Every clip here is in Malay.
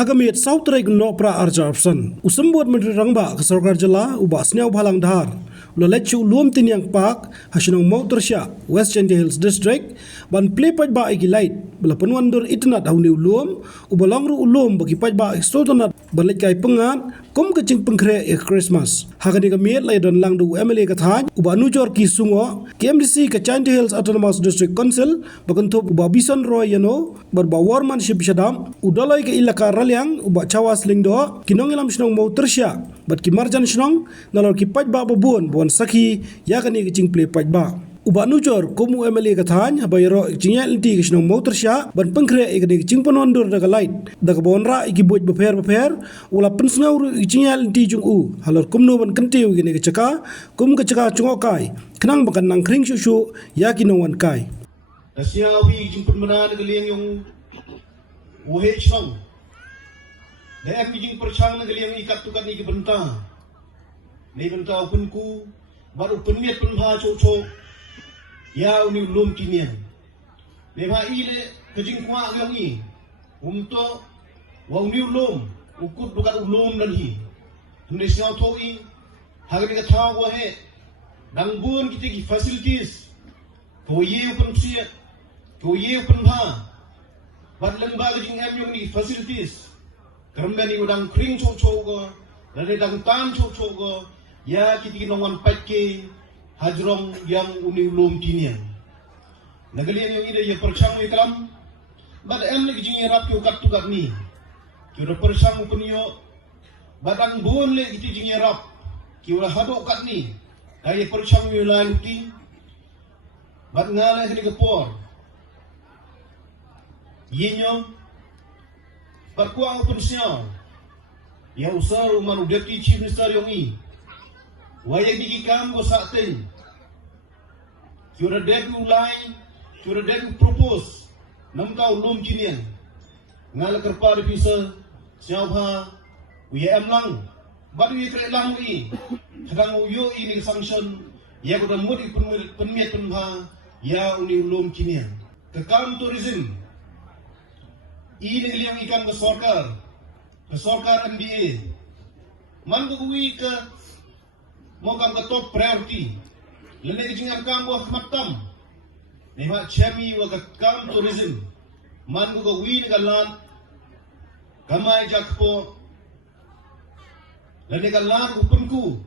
Hagamit Sautrek no pra arja option. Usambot menteri rangba ke sarkar jala uba Syntiew bhalang dhar. Lelechu Lumtiniang Park, Shillong Mowtyrshiah, West Syntiew Hills District, ban play paj ba igi light, bala Pynwandur itnat hauni ulum, ubalangru ulum bagi paj ba istotonat balik kai pengat, kum kecing Pynkhreh Christmas. Hagani kamiet lai don lang du MLA kathan, uba nujor ki sungo, KMDC ke Syntiew Hills Autonomous District Council, bakantup uba Bison Roy yano, barba warmanship syadam, udalai ke ilaka ralyang, uba cawas lingdo, kinong ilam Shillong Mowtyrshiah, bat ki marjan Shillong, nalor ki paj ba babun, buan sakhi ya kani kicing play paj ba uba nujor komu MLA kathan habayro kicingya inti ke Shillong Mowtyrshiah ban Pynkhreh ikani kicing Pynwandur daga light daga bonra iki boj beper ula pensngau kicingya inti jung halor kumno ban kentiu gini kecaka kum kecaka cungokai kenang bakan nang kring susu ya kinongwan kai Asia wi kicing Pynwandur daga liang yung uhe Shillong da ek kicing perchang daga liang ikat tukat ni benta ni benta punku baru penmiat penha cocok ya uni Lumtiniang ni ba ile kejing kwa yang ni untuk wa uni ulum ukut bukan ulum dan hi hendak siau toi hari ni kata wa he dang bun kita ki facilities ko ye pun sia ko ye pun ha bat lengba kejing am yang ni facilities kerana ni udang kring cocok go dan dang tan cocok go ya kita kinongan patke hajrong yang uni Lumtiniang nagalian yang ide ya perchang ikram bad em ni kijing rap yu kat tukat ni kira perchang punyo badang bon le kita jing rap kira hadok kat ni kaya perchang yu lain ti bad ngala ni kapor yinyo perkuang pun siao ya usar umar deputy chief minister yang ni waya dikikam ko sa atin kura debu ulay kura debu propose nam tao Lumtiniang ngala kerpa de pisa siaw ha uya am lang badu ye tre lang i kadang uyo ini sanction ya ko dan mudi penmiat penha ya uni Lumtiniang kekam tourism ini liang ikan ke sarkar MDA man ko wi ke mokam ke top priority lene kijingan kambo khmatam nema chami wa kam tourism man ko win galan kamai jakpo lene galan upunku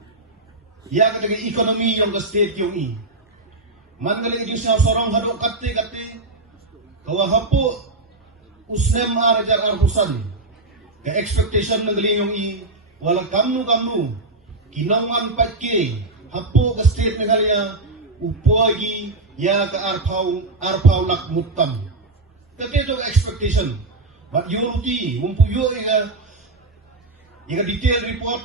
ya ka economy yang state yung i man gale kijing sa sorong hado katte kawa hapo usnem arajar arpusan ka expectation ng galing yung i wala kamnu kinongan patke hapo ka state Meghalaya upogi ya ka arpaw lak mutam kate to expectation but yuruti mumpuyo ika detail report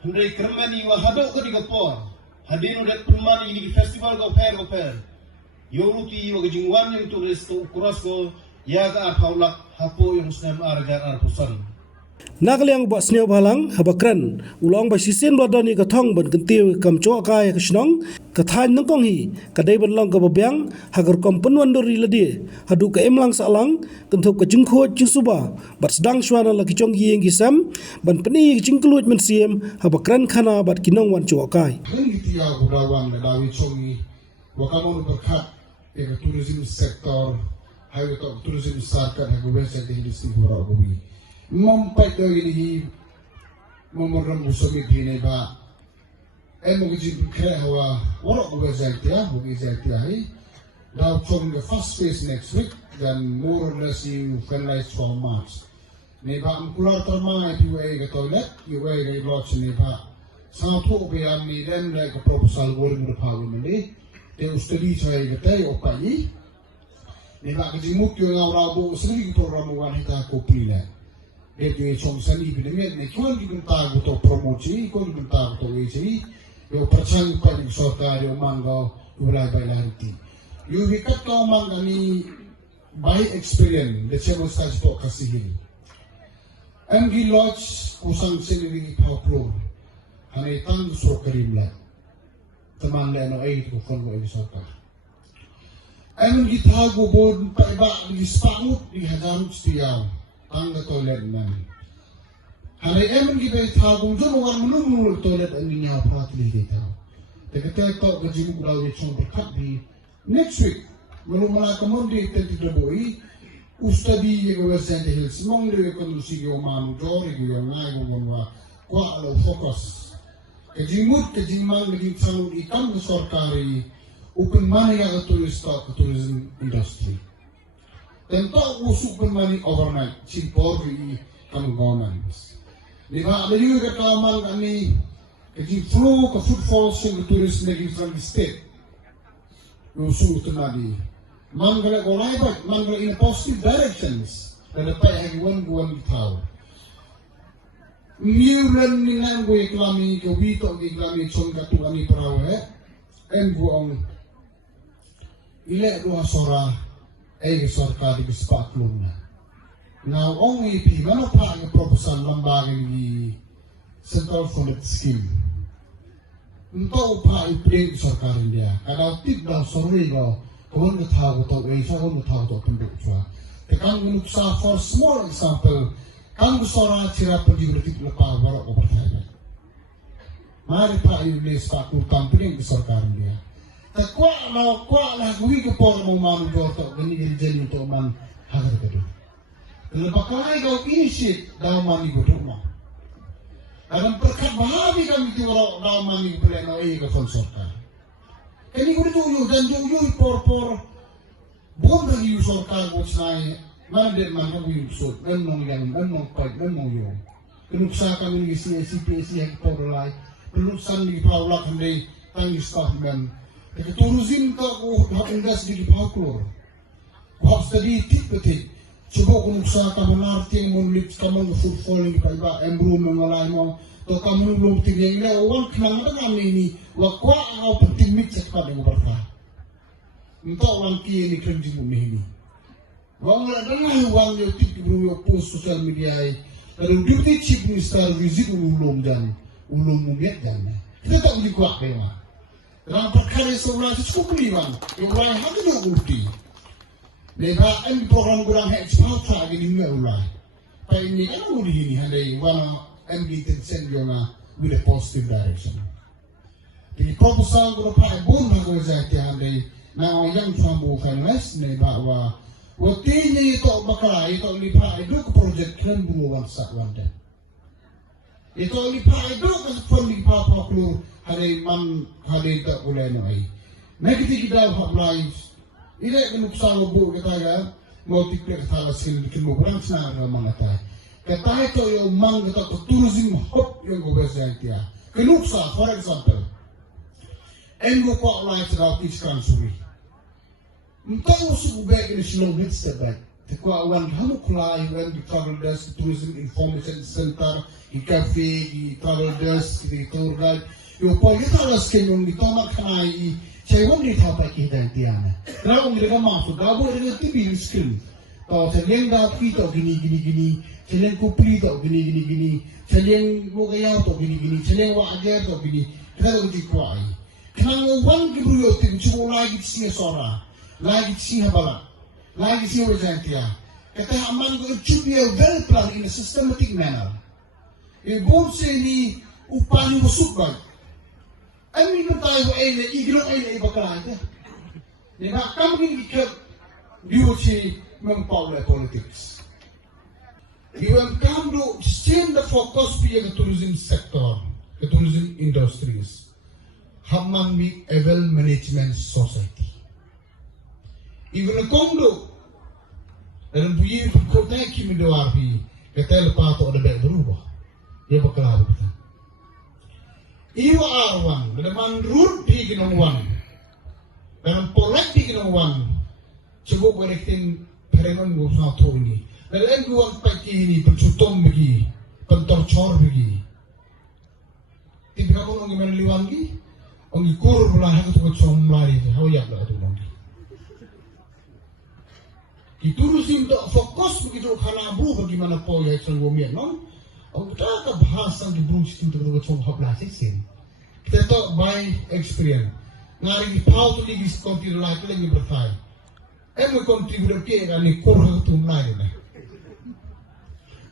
hundai kermani wa hado ka digapor hadino det permani di festival go fair yuruti wa jingwan yang turis to kuras ko ya ka arpaw lak hapo yung snem aragar arpusan Nagaliang buat Syntiew bhalang habakran ulang ba sisin badani kathong ban kentiu kam cho kai ka Shillong kathan nangkong hi kadai ban long ka babyang hagar kom Pynwandur iladi hadu ka emlang salang kenthuk ka jingkho jingsuba bat sedang shwana la kichong yeng kisam ban peni jingkluj men siem habakran khana bat kinong wan cho kai Atiar budawang na dawi chongi wakamon berkat ke tourism sector hayo to tourism sarkat hago wesa de industri hora gobi mampai to ini memoram busumi dine ba emo giji Pynkhreh hawa orok go bezaltia hai daw chong the first phase next week then more or less you finalize from March ne ba amkular terma itu ga toilet you ga lodge ne ba sa to be am ni then like a proposal going to parliament they study chai ga tai opai ne ba giji mukyo ngawra bo sri program wan hita ko pila Edi chong sani binemet ne kwan di benta to promosi kon benta to isi yo perchang pa di sarkar yo mangga ulai bailanti yo bikat to mangga ni by experience de chemo stage to kasihil MG lodge usang sini paulo hanay tang so karimla teman le no ay ko kon go di sarkar MG tago bod pa iba di spamut di hadam stiyaw ang toilet na Hari emen kita tahu jom orang menunggu toilet ini apa tadi kita. Kita tahu kejimu kalau cuma berkat di next week. Belum malah kemudian kita boi ustadi yang Western Hills mong dia kondusi yang manu jori yang ngai ngomong kuat lo fokus. Kejimut kejimang kejim selalu ikan besorkari ukun mana yang tulis tak tourism industry. Dan tak usuk ukun mana overnight simpor di kanggonan. Di mana ada juga kelaman kami kejim flow ke footfalls yang turis negeri from the state. Usuk itu tadi. Manggala golai baik, manggala in positive directions. Dan dapat yang guan tahu. Miuran ni nang gue kelami ke wito ke kelami con katu kami perawe. Buang ilek dua sora sorka di sepaklum. Now only pi mana pak ke proposal lembaga di Central Funded Scheme. Untuk pak implement sorka dia. Kalau tidak sorry lo. Kau nak tahu atau kau nak tahu atau pendek cua. Tekan menuksa for small example, kan bersorak cerita pendidikan lepas baru bertanya. Mari pak ibu sepaku company besorkan dia. Tak kuat lah gue kepor mau malu jauh tak gini jadi untuk man harga kedua. Lepas kali kau initiate dalam mani gue rumah. Dalam perkat bahagia kami tu orang dalam mani gue pelak ke konsorkan. Kini gue tuju dan tuju por bon lagi sorkar gue senai mana dia mana gue usut memang baik memang yo. Kenuksakan ini CPC yang por lai penulisan di paulah kandai tangi staff dan tourism tak gue indas di paulah. Gue tadi tip coba kenuksakan menarti yang menulis kamu footfall yang dipakai embrum mengalai mau. Kalau kamu belum tinggal ini, orang kenal dengan ini. Wakwa kau penting micet pada berkah. Untuk orang kiri ini kerja ini. Orang ada lah orang yang tip beruang post sosial media. Kalau duty chief minister visit ulum mumiat dan. Kita tak boleh kuat memang. Dalam perkara sebelah itu cukup keliwan. Yang lain hanya dua bukti. Mereka program kurang eksploitasi gini mulai. Pada ini kan boleh ini ada warna MD send you with a positive direction. The proposal group ay bon magazati hande na yang tramu kanles ne bawa wotini ito bakala ito lipa ay duk project kan buwan sa wanda. Ito lipa ay duk kon lipa paklu hade man hade ta uleno ay. Negative daw lives. Ile kunuksa bu kita ga multiple talasin bikin buwan sa mga tayo. Kata itu yang mang kita ke tourism hub yang gue Syntiew. Kenuksa, for example, endo pak lain sedang tiskan suri. Entah usul baik ini Shillong Mail step back. Tekwa awan kamu kelai when di travel desk, tourism information center, di cafe, di travel desk, di tour guide. Yo pak kita harus kenyang di tomat kanai. Saya pun di tahu kita yang tiada. Kalau mereka masuk, gabung dengan TV screen. Kalau saya dah kita gini. Saya kupli tak gini. Saya mukanya tak gini. Saya wajar tak gini. Kita tak dikuai. Kalau orang keburu tim cuma lagi sini sora, lagi sini balak, lagi sini Syntiew. Kata aman ko should be a well plan in a systematic manner. Bon ni upani musukbag. Ani no tayo ay iglo ay ibakalan. Ni ba kami ikap beauty mempower politics. Even come to change the focus via the tourism sector, the tourism industries. Hamman be a well management society. Even come to dan puyi kota kimi doarpi ketel pato ada baik berubah. Dia bakal betul. Iwa arwan dan manrut di ginongwan dan polek di ginongwan cukup berikin perenon gua satu ini. Dan gua pakai ini pencutom bagi pentorcor bagi. Tiba kau orang gimana liwangi, orang ikur belah itu buat somai, hayak lah tu orang. Itu rusin tak fokus begitu kalabu bagaimana pola yang gomian, non? Orang kita tak bahasan di brunch itu terus buat somai sin. Kita tak by experience. Ngari di pau tu lagi kontinue lagi berfai. Mau kontinue berkira ni kur itu mulai ni.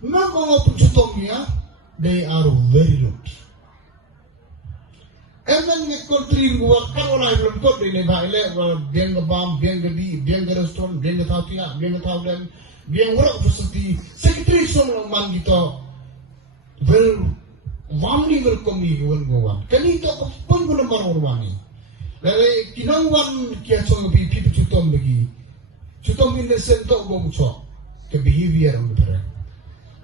Nak kalau pencutomnya, they are very good. And then the country what Caroline from country they buy being the bomb, being the bee, being the restaurant, being the Atiar, being the Thailand, being work facility, secretary some man dito. Well, wani welcome you when go on. Can you talk of pun pun number wani? Lale kinangwan kaya so be people chutom bagi. Chutom in the center of go the behavior of the parent.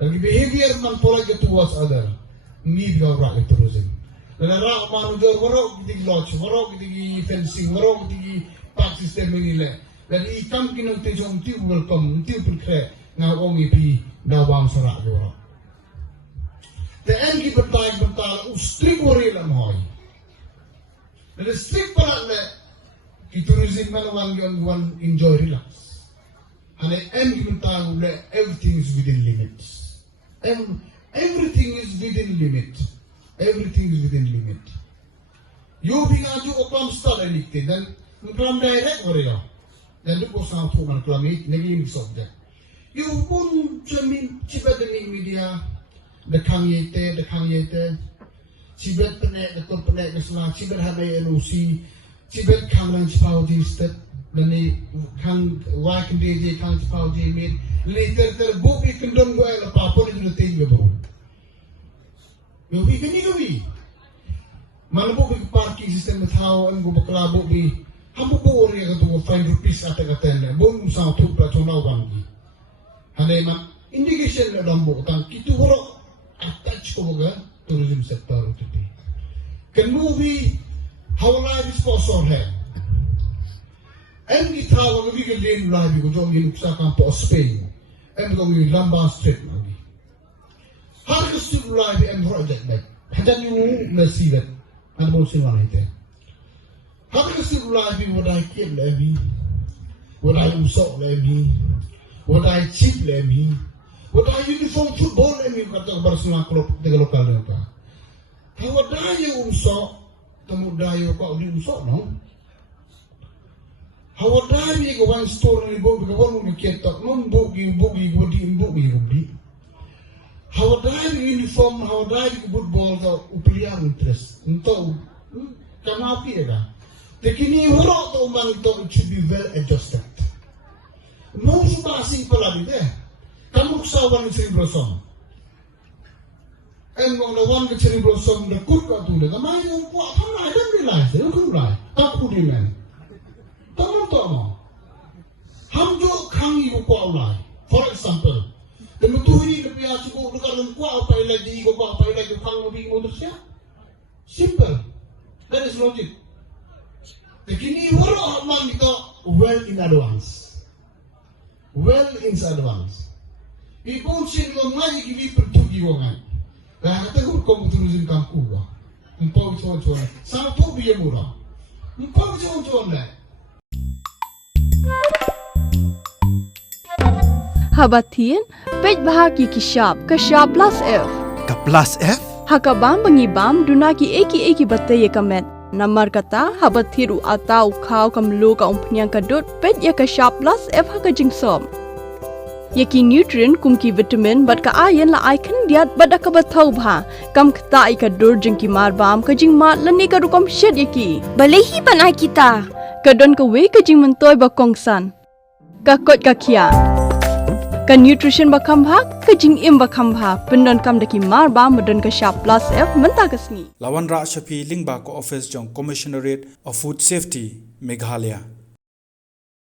The behavior man polite towards other. Need your right tourism. Nara manujor warok di lodge, warok di fencing, warok di park system nila. Dan ikam kinang tejong tiu welcome, tiu Pynkhreh na ongi pi dawang sarak warok. The end ki bertal strict wari lam hoy. Dan strict parat le ki tourism man wan enjoy relax. And the end ki bertal le everything is within limits. Everything is within limit. Everything is within limit. You being a ju oklam start elikte dan oklam direct warrior. Dan du ko sa tu man oklam negim subject. You pun jamin cibet ni media the kangete cibet penek the tur penek kesla cibet habai NOC cibet kanglang cipau di state dan ni kang wai kendiri kang cipau di mit later terbuk ikendong go ala papon itu ting go. Yobi kini yobi. Mana bo bi parking system thao ang go bakla bo bi. Hamu bo ori ka to 5 rupees ata ka ten. Bo sa tu pra chona wangi. Hane ma indication na dambo tang kitu horo attach ko ga tourism sector to be. Can movie how life is sponsor hai. Ang itaw ang bi galen live ko jom yin sa kampo Spain. Ang go mi lamba street magi. How do you live and project back? Hadan you receive it. And most in one item. How do you live what I kill levy? What I insult levy? What I cheat levy? What I uniform football levy? But the personal club, the local levy. How would I insult? The Mudayo about insult, no? How would I make one story book because one will get up, non boogie, would be. How drive uniform, how drive football the upilian interest. Unto kamapi era. The kini hurok to umang ito it should be well adjusted. No subasing pala dito. Kamuk sa one cerebral song. And when the one cerebral song the good ka tuloy. Kamay yung kuha pa na. I don't realize. Yung kulay. Kapudi man. Tama. Hamjo kangi yung kuha ulay. For example. Dan betul ke pihak cukup dekat kuat apa yang lagi kuat apa yang lagi kang lebih Mowtyrshiah. Simple. That is logic. Begini warok man kita well in advance. Well in advance. Ipun sin lo ngai kibi pertugi wangai. Dah kata ko tourism kampu ba. Empau cuan. Sama tu biar murah. Empau cuan dah. Habatin, pej bahagi kishap, kashap plus F. Ka plus F? Hakabam bangibam, dunaki eki batay kamet. Namar kata, habathiru atau kau kamlu ka umpnyang kadut, pej ya kashap plus F hakajing som. Yaki nutrient kumki vitamin, bat ka ayan la icon diat bat akabatau bha. Kam kata ikadur jengki marbam, kajing mat lani karukom shed yaki. Balehi panai kita. Kadon ka we kajing mentoy bakongsan. Kakot kakia. Ka nutrition bakam bha, kajing im bakam bha, pendon kam daki marba medon ka sharp plus F mentah kasni. Lawan Rak Shapi Lingba ko office jong Commissionerate of Food Safety, Meghalaya.